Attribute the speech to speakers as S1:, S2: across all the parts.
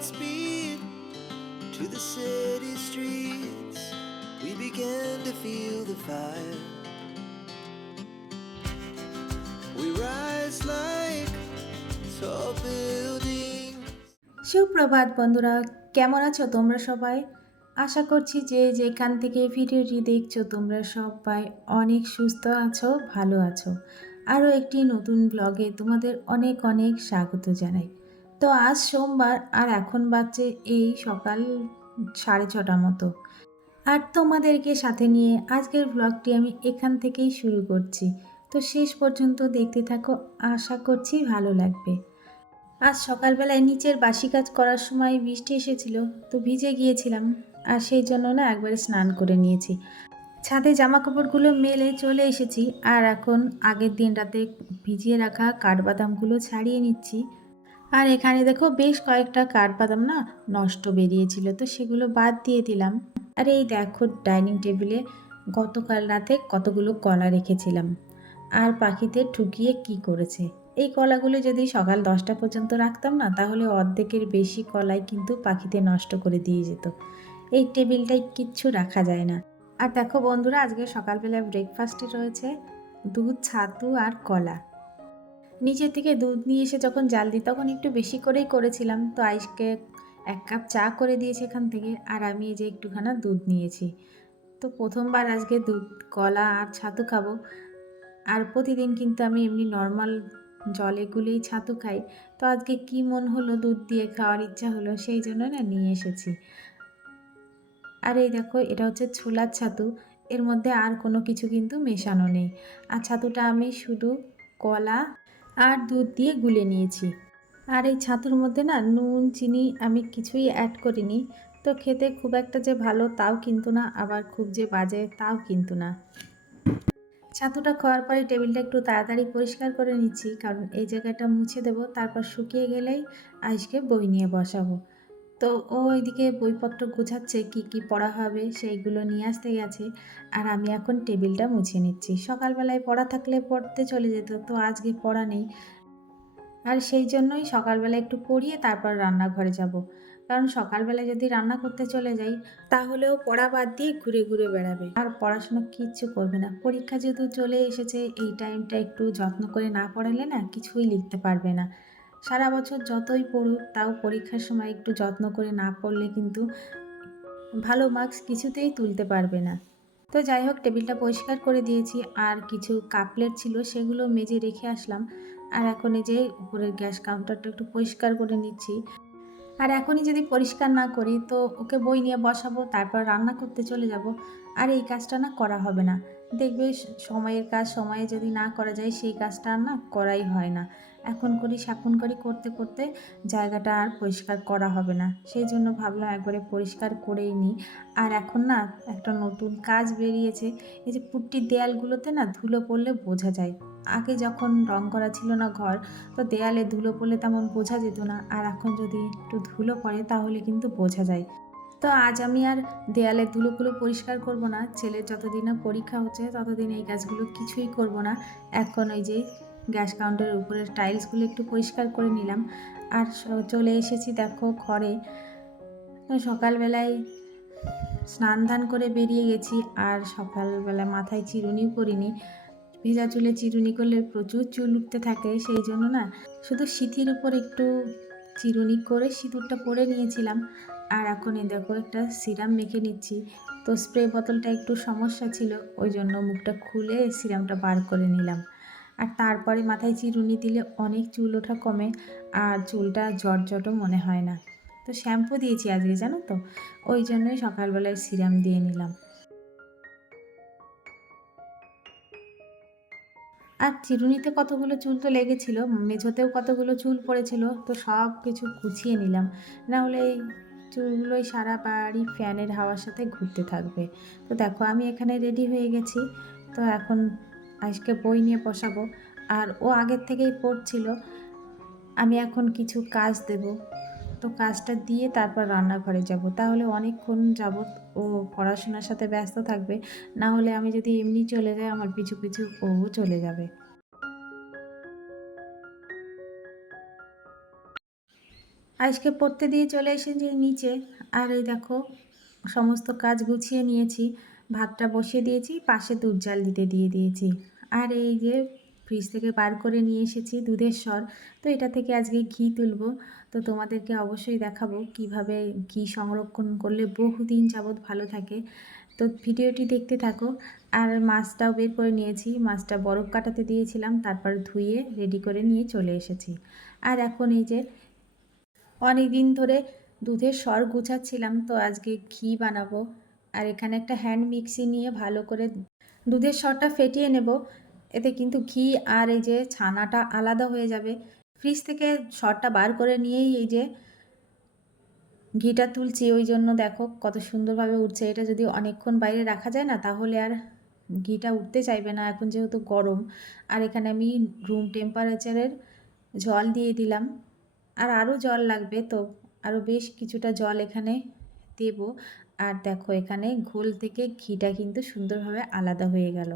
S1: speed to the city streets. We began to feel the fire. We rise like tall buildings.
S2: সুপ্রভাত বন্ধুরা, কেমন আছো তোমরা সবাই আশা করছি যে যেখান থেকে ভিডিওটি দেখছ, তোমরা সবাই অনেক সুস্থ আছো, ভালো আছো আরও একটি নতুন ব্লগে তোমাদের অনেক অনেক স্বাগত জানাই তো আজ সোমবার আর এখন বাজছে এই সকাল সাড়ে ছটা মতো। আর তোমাদেরকে সাথে নিয়ে আজকের ব্লগটি আমি এখান থেকেই শুরু করছি। তো শেষ পর্যন্ত দেখতে থাকো, আশা করছি ভালো লাগবে। আজ সকালবেলায় নিচের বাসি কাজ করার সময় বৃষ্টি এসেছিল, তো ভিজে গিয়েছিলাম। আর সেই জন্য না একবারে স্নান করে নিয়েছি। ছাদে জামা কাপড়গুলো মেলে চলে এসেছি। আর এখন আগের দিন রাতে ভিজিয়ে রাখা কাঠবাদামগুলো ছাড়িয়ে নিচ্ছি। আর এখানে দেখো বেশ কয়েকটা কাঠবাদাম না নষ্ট বেরিয়েছিল, তো সেগুলো বাদ দিয়ে দিলাম। আর এই দেখো ডাইনিং টেবিলে গতকাল রাতে কতগুলো কলা রেখেছিলাম। আর পাখিতে ঠুকিয়ে কি করেছে? এই কলাগুলো যদি সকাল দশটা পর্যন্ত রাখতাম না, তাহলে অর্ধেকের বেশি কলাই কিন্তু পাখিতে নষ্ট করে দিয়ে যেত। এই টেবিলটায় কিচ্ছু রাখা যায় না। আর দেখো বন্ধুরা, আজকে সকালবেলা ব্রেকফাস্টে রয়েছে দুধ, ছাতু আর কলা। নিচের থেকে দুধ নিয়ে এসে যখন জাল দিই, তখন একটু বেশি করেই করেছিলাম। তো আইসকে এক কাপ চা করে দিয়েছে এখান থেকে, আর আমি এই যে একটুখানা দুধ নিয়েছি। তো প্রথমবার আজকে দুধ, কলা আর ছাতু খাব। আর প্রতিদিন কিন্তু আমি এমনি নর্মাল জলে গুলেই ছাতু খাই। তো আজকে কি মন হলো দুধ দিয়ে খাওয়ার ইচ্ছা হলো সেই জন্য না নিয়ে এসেছি। আর এই দেখো, এটা হচ্ছে ছোলার ছাতু। এর মধ্যে আর কোনো কিছু কিন্তু মেশানো নেই। আর ছাতুটা আমি শুধু কলা আর দুধ দিয়ে গুলে নিয়েছি। আর এই ছাতুর মধ্যে না নুন, চিনি আমি কিছুই অ্যাড করিনি। তো খেতে খুব একটা যে ভালো তাও কিন্তু না, আবার খুব যে বাজে তাও কিন্তু না। ছাতুটা খাওয়ার পরে টেবিলটা একটু তাড়াতাড়ি পরিষ্কার করে নিচ্ছি, কারণ এই জায়গাটা মুছে দেবো, তারপর শুকিয়ে গেলেই আজকে বই নিয়ে বসাবো। তো ও ওইদিকে বইপত্র গোছাচ্ছে, কি কি পড়া হবে সেইগুলো নিয়ে আসতে গেছে। আর আমি এখন টেবিলটা মুছে নিচ্ছি। সকালবেলায় পড়া থাকলে পড়তে চলে যেত, তো আজকে পড়া নেই। আর সেই জন্যই সকালবেলা একটু পড়িয়ে তারপর রান্নাঘরে যাব। কারণ সকালবেলা যদি রান্না করতে চলে যাই, তাহলেও পড়া বাদ দিয়ে ঘুরে ঘুরে বেড়াবে। আর পড়াশোনা কিচ্ছু করবে না। পরীক্ষা যেহেতু চলে এসেছে, এই টাইমটা একটু যত্ন করে না পড়ালে না কিছুই লিখতে পারবে না। সারা বছর যতই পড়ুক, তাও পরীক্ষার সময় একটু যত্ন করে না পড়লে কিন্তু ভালো মার্কস কিছুতেই তুলতে পারবে না। তো যাই হোক, টেবিলটা পরিষ্কার করে দিয়েছি। আর কিছু কাপলেট ছিল, সেগুলো মেজে রেখে আসলাম। আর এখন এই যে উপরের গ্যাস কাউন্টারটা একটু পরিষ্কার করে নিচ্ছি। আর এখনই যদি পরিষ্কার না করি, তো ওকে বই নিয়ে বসাবো, তারপর রান্না করতে চলে যাব। আর এই কাজটা না করা হবে না। দেখবে সময়ের কাজ, সময়ে যদি না করা যায়, সেই কাজটা না করাই হয় না। এখন করি, সাকুন করি, করতে করতে জায়গাটা আর পরিষ্কার করা হবে না। সেই জন্য ভাবলাম একবারে পরিষ্কার করেই নিই। আর এখন না একটা নতুন কাজ বেরিয়েছে। এই যে পুট্টির দেয়ালগুলোতে না ধুলো পড়লে বোঝা যায়। আগে যখন রং করা ছিল না ঘর, তো দেয়ালে ধুলো পড়লে তেমন বোঝা যেত না। আর এখন যদি একটু ধুলো পড়ে তাহলে কিন্তু বোঝা যায়। তো আজ আমি আর দেয়ালে ধুলোগুলো পরিষ্কার করব না। ছেলের যতদিন না পরীক্ষা হচ্ছে, ততদিন এই কাজগুলো কিছুই করব না। এখন ওই যে গ্যাস কাউন্টারের উপরের টাইলসগুলো একটু পরিষ্কার করে নিলাম। আর চলে এসেছি দেখো ঘরে। সকালবেলায় স্নান ধান করে বেরিয়ে গেছি, আর সকালবেলা মাথায় চিরুনিও করিনি ভেজা চুলে চিরুনি করলে প্রচুর চুল উঠতে থাকে, সেই জন্য না শুধু সিথির উপর একটু চিরুনি করে সিঁদুরটা পরে নিয়েছিলাম। আর এখন এই দেখো একটা সিরাম মেখে নিচ্ছি। তো স্প্রে বোতলটা একটু সমস্যা ছিল, ওই জন্য মুখটা খুলে সিরামটা বার করে নিলাম। আর তারপরে মাথায় চিরুনি দিলে অনেক চুল ওঠা কমে আর চুলটা জটজটও মনে হয় না। তো শ্যাম্পু দিয়েছি আজকে, জানো তো? ওই জন্যই সকালবেলায় সিরাম দিয়ে নিলাম। আর চিরুনিতে কতগুলো চুল তো লেগেছিল, মেঝোতেও কতগুলো চুল পড়েছিল, তো সব কিছু গুছিয়ে নিলাম। না হলে এই চুলগুলোই সারা বাড়ি ফ্যানের হাওয়ার সাথে ঘুরতে থাকবে। তো দেখো, আমি এখানে রেডি হয়ে গেছি। তো এখন আজকে বই নিয়ে বসাবো। আর ও আগের থেকেই পড়ছিল, আমি এখন কিছু কাজ দেব। তো কাজটা দিয়ে তারপর রান্নাঘরে যাব। তাহলে অনেকক্ষণ যাবত ও পড়াশোনার সাথে ব্যস্ত থাকবে। না হলে আমি যদি এমনি চলে যাই, আমার পিছু পিছু ও চলে যাবে। আজকে পড়তে দিয়ে চলে এসেছি নিচে। আর এই দেখো, সমস্ত কাজ গুছিয়ে নিয়েছি। ভাতটা বসিয়ে দিয়েছি, পাশে দুধ জাল দিতে দিয়ে দিয়েছি। আর এই যে ফ্রিজ থেকে বার করে নিয়ে এসেছি দুধের স্বর তো এটা থেকে আজকে ঘি তুলবো। তো তোমাদেরকে অবশ্যই দেখাবো কীভাবে ঘি সংরক্ষণ করলে বহুদিন যাবৎ ভালো থাকে। তো ভিডিওটি দেখতে থাকো। আর মাছটাও বের করে নিয়েছি। মাছটা বরফ কাটাতে দিয়েছিলাম, তারপর ধুয়ে রেডি করে নিয়ে চলে এসেছি। আর এখন এই যে অনেক দিন ধরে দুধের স্বর গুছাচ্ছিলাম, তো আজকে ঘি বানাবো। আর এখানে একটা হ্যান্ড মিক্সি নিয়ে ভালো করে দুধের স্বরটা ফেটিয়ে নেব। এতে কিন্তু ঘি আর এই যে ছানাটা আলাদা হয়ে যাবে। ফ্রিজ থেকে স্বরটা বার করে নিয়েই এই যে ঘিটা তুলছি। ওই জন্য দেখো কত সুন্দরভাবে উঠছে। এটা যদি অনেকক্ষণ বাইরে রাখা যায় না, তাহলে আর ঘিটা উঠতে চাইবে না। এখন যেহেতু গরম, আর এখানে আমি রুম টেম্পারেচারের জল দিয়ে দিলাম। আর আরও জল লাগবে তো, আরও বেশ কিছুটা জল এখানে দেব। আর দেখো এখানে ঘোল থেকে ঘিটা কিন্তু সুন্দরভাবে আলাদা হয়ে গেল।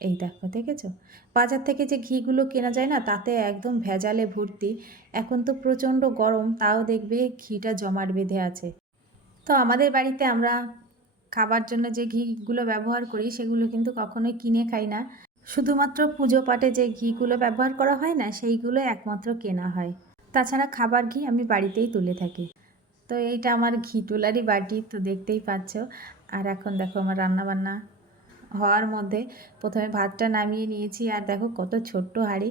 S2: এই দেখো, দেখেছ? বাজার থেকে যে ঘিগুলো কেনা যায় না, তাতে একদম ভেজালে ভর্তি। এখন তো প্রচণ্ড গরম, তাও দেখবে ঘিটা জমাট বেঁধে আছে। তো আমাদের বাড়িতে আমরা খাবার জন্য যে ঘিগুলো ব্যবহার করি, সেগুলো কিন্তু কখনোই কিনে খাই না। শুধুমাত্র পুজো পাটে যে ঘিগুলো ব্যবহার করা হয় না, সেইগুলো একমাত্র কেনা হয়। তাছাড়া খাবার ঘি আমি বাড়িতেই তুলে থাকি। তো এইটা আমার ঘি তোলারই বাটি, তো দেখতেই পাচ্ছ। আর এখন দেখো আমার রান্নাবান্না। হওয়ার মধ্যে প্রথমে ভাতটা নামিয়ে নিয়েছি আর দেখো কত ছোট্ট হাঁড়ি।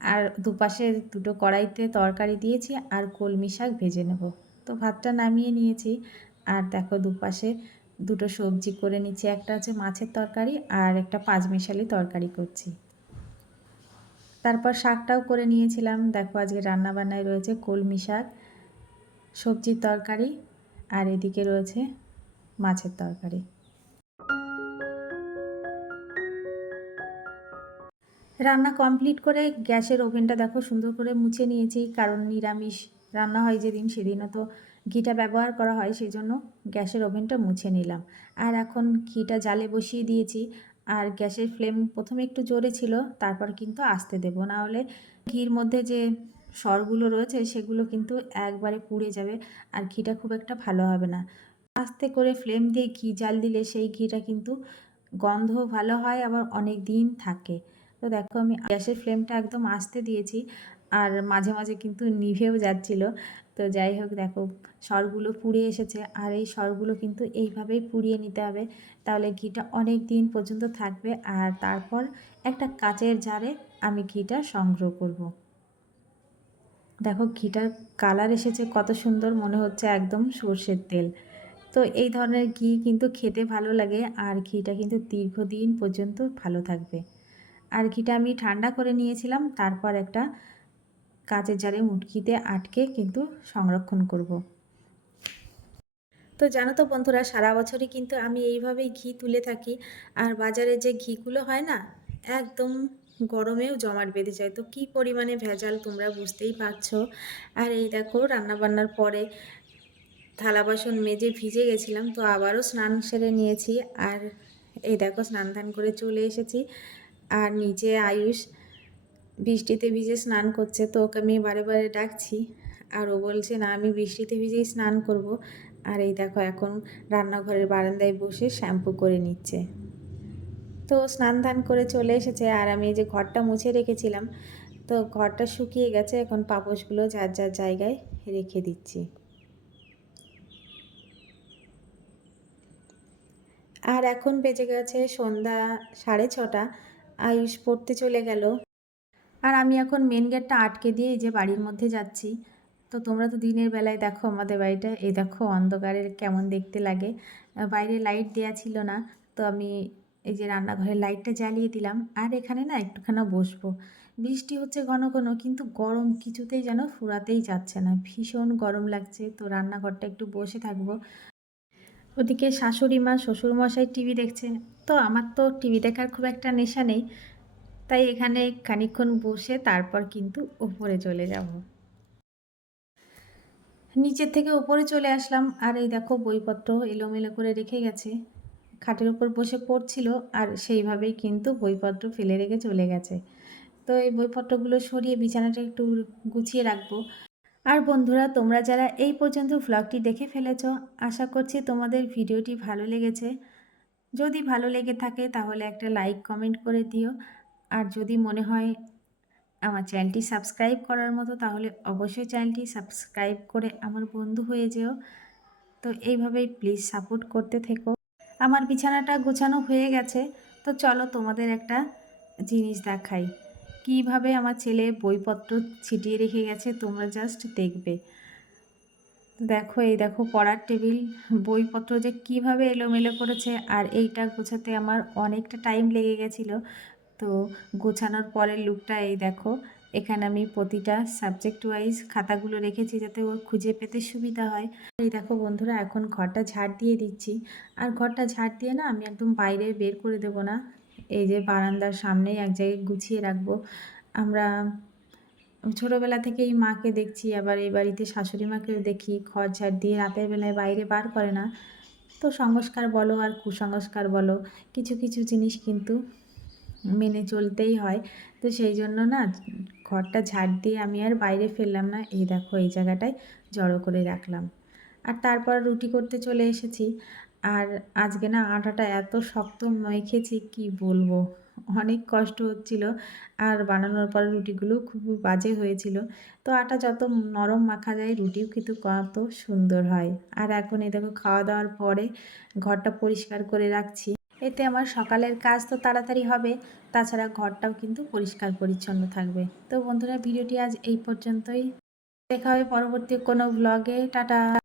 S2: আর দুপাশে দুটো কড়াইতে তরকারি দিয়েছি আর কলমি শাক ভেজে নেব। তো ভাতটা নামিয়ে নিয়েছি আর দেখো দুপাশে দুটো সবজি করে নিচ্ছি, একটা হচ্ছে মাছের তরকারি আর একটা পাঁচমিশালি তরকারি করছি। তারপর শাকটাও করে নিয়েছিলাম। দেখো আজকে রান্নাবান্নায় রয়েছে কলমি শাক, সবজির তরকারি আর এদিকে রয়েছে মাছের তরকারি। রান্না কমপ্লিট করে গ্যাসের ওভেনটা দেখো সুন্দর করে মুছে নিয়েছি, কারণ নিরামিষ রান্না হয় যেদিন সেদিনও তো ঘিটা ব্যবহার করা হয় সেই জন্য গ্যাসের ওভেনটা মুছে নিলাম। আর এখন ঘিটা জালে বসিয়ে দিয়েছি, আর গ্যাসের ফ্লেম প্রথমে একটু জোরে ছিল, তারপর কিন্তু আস্তে দেবো, না হলে ঘির মধ্যে যে স্বরগুলো রয়েছে সেগুলো কিন্তু একবারে পুড়ে যাবে, আর ঘিটা খুব একটা ভালো হবে না। আস্তে করে ফ্লেম দিয়ে ঘি জাল দিলে সেই ঘিটা কিন্তু গন্ধ ভালো হয়, আবার অনেক দিন থাকে। তো দেখো আমি গ্যাসের ফ্লেমটা একদম আস্তে দিয়েছি আর মাঝে মাঝে কিন্তু নিভেও যাচ্ছিল। তো যাই হোক দেখো স্বরগুলো পুড়ে এসেছে আর এই স্বরগুলো কিন্তু এইভাবেই পুড়িয়ে নিতে হবে। তাহলে ঘিটা অনেক দিন পর্যন্ত থাকবে আর তারপর একটা কাচের জারে আমি ঘিটা সংগ্রহ করব। দেখো ঘিটার কালার এসেছে, কত সুন্দর মনে হচ্ছে একদম সর্ষের তেল। তো এই ধরনের ঘি কিন্তু খেতে ভালো লাগে আর ঘিটা কিন্তু দীর্ঘদিন পর্যন্ত ভালো থাকবে। আর ঘিটা আমি ঠান্ডা করে নিয়েছিলাম, তারপর একটা কাঁচের জারে মুটকিতে আটকে কিন্তু সংরক্ষণ করব। তো জানো তো বন্ধুরা, সারা বছরই কিন্তু আমি এইভাবেই ঘি তুলে থাকি, আর বাজারে যে ঘিগুলো হয় না, একদম গরমেও জমাট বেঁধে যায়। তো কি পরিমাণে ভেজাল তোমরা বুঝতেই পারছ। আর এই দেখো, রান্নাবান্নার পরে থালা বাসন মেজে ভিজে গেছিলাম, তো আবারও স্নান সেরে নিয়েছি। আর এই দেখো, স্নান ধান করে চলে এসেছি। আর নিচে আয়ুষ বৃষ্টিতে ভিজে স্নান করছে, তো ওকে আমি বারে বারে ডাকছি। আর ও বলছে, না, আমি বৃষ্টিতে ভিজেই স্নান করব। আর এই দেখো, এখন রান্নাঘরের বারান্দায় বসে শ্যাম্পু করে নিচ্ছে। তো স্নান ধান করে চলে এসেছে। আর আমি যে ঘরটা মুছে রেখেছিলাম, তো ঘরটা শুকিয়ে গেছে। এখন পাপোশগুলো যার যার জায়গায় রেখে দিচ্ছি। আর এখন বেজে গেছে সন্ধ্যা সাড়ে ছটা। আয়ুষ পড়তে চলে গেল। আর আমি এখন মেন গেটটা আটকে দিয়ে এই যে বাড়ির মধ্যে যাচ্ছি। তো তোমরা তো দিনের বেলায় দেখো আমাদের বাড়িটা। এই দেখো অন্ধকারের কেমন দেখতে লাগে। বাইরে লাইট দেওয়া ছিল না। তো আমি এই যে রান্নাঘরের লাইটটা জ্বালিয়ে দিলাম। আর এখানে না একটুখানা বসবো। বৃষ্টি হচ্ছে ঘন ঘন, কিন্তু গরম কিছুতেই যেন ফুরাতেই যাচ্ছে না। ভীষণ গরম লাগছে। তো রান্নাঘরটা একটু বসে থাকব। ওদিকে শাশুড়ি মা শ্বশুরমশাই টিভি দেখছে। তো আমার তো টিভি দেখার খুব একটা নেশা নেই। তাই এখানে খানিক্ষণ বসে তারপর কিন্তু ওপরে চলে যাব। নিচের থেকে ওপরে চলে আসলাম। আর এই দেখো বইপত্র এলোমেলো করে রেখে গেছে। খাটের উপর বসে পড়ছিল আর সেইভাবেই কিন্তু বইপত্র ফেলে রেখে চলে গেছে। তো এই বইপত্রগুলো সরিয়ে বিছানাটা একটু গুছিয়ে রাখব। আর বন্ধুরা, তোমরা যারা এই পর্যন্ত ভ্লগটি দেখে ফেলেছ, আশা করছি তোমাদের ভিডিওটি ভালো লেগেছে। যদি ভালো লেগে থাকে তাহলে একটা লাইক কমেন্ট করে দিও। আর যদি মনে হয় আমার চ্যানেলটি সাবস্ক্রাইব করার মতো, তাহলে অবশ্যই চ্যানেলটি সাবস্ক্রাইব করে আমার বন্ধু হয়ে যেও। তো এইভাবেই প্লিজ সাপোর্ট করতে থেকো। আমার বিছানাটা গোছানো হয়ে গেছে, তো চলো তোমাদের একটা জিনিস দেখাই। কীভাবে আমার ছেলে বইপত্র ছিটিয়ে রেখে গেছে তোমরা জাস্ট দেখবে। দেখো, এই দেখো পড়ার টেবিল, বইপত্র যে কীভাবে এলোমেলো করেছে আর এইটা গোছাতে আমার অনেকটা টাইম লেগে গেছিল। তো গোছানোর পরের লুকটা এই দেখো, এখানে আমি প্রতিটা সাবজেক্ট ওয়াইজ খাতাগুলো রেখেছি যাতে ওর খুঁজে পেতে সুবিধা হয়। এই দেখো বন্ধুরা, এখন ঘরটা ঝাড় দিয়ে দিচ্ছি। আর ঘরটা ঝাড় দিয়ে না আমি একদম বাইরে বের করে দেবো না। এই যে বারান্দার সামনেই এক জায়গায় গুছিয়ে রাখব। আমরা ছোটোবেলা থেকেই মাকে দেখছি, আবার এই বাড়িতে শাশুড়ি মাকেও দেখি। খড় ঝাড় দিয়ে রাতের বেলায় বাইরে বার করে না। তো সংস্কার বলো আর কুসংস্কার বলো, কিছু কিছু জিনিস কিন্তু মেনে চলতেই হয়। তো সেই জন্য না, ঘরটা ঝাড় দিয়ে আমি আর বাইরে ফেললাম না। এই দেখো এই জায়গাটায় জড়ো করে রাখলাম। আর তারপর রুটি করতে চলে এসেছি। আর আজকে না আটাটা এত শক্ত মেখেছি, কি বলব? অনেক কষ্ট হচ্ছিল আর বানানোর পর রুটিগুলো খুব বাজে হয়েছিল। তো আটা যত নরম মাখা যায়, রুটিও কিন্তু কত সুন্দর হয়। আর এখন এই দেখো খাওয়া দাওয়ার পরে ঘরটা পরিষ্কার করে রাখছি। এতে আমার সকালের কাজ তো তাড়াতাড়ি হবে, তাছাড়া ঘরটাও কিন্তু পরিষ্কার পরিচ্ছন্ন থাকবে। তো বন্ধুরা, ভিডিওটি আজ এই পর্যন্তই। দেখা হবে পরবর্তী কোনো ব্লগে টাটা!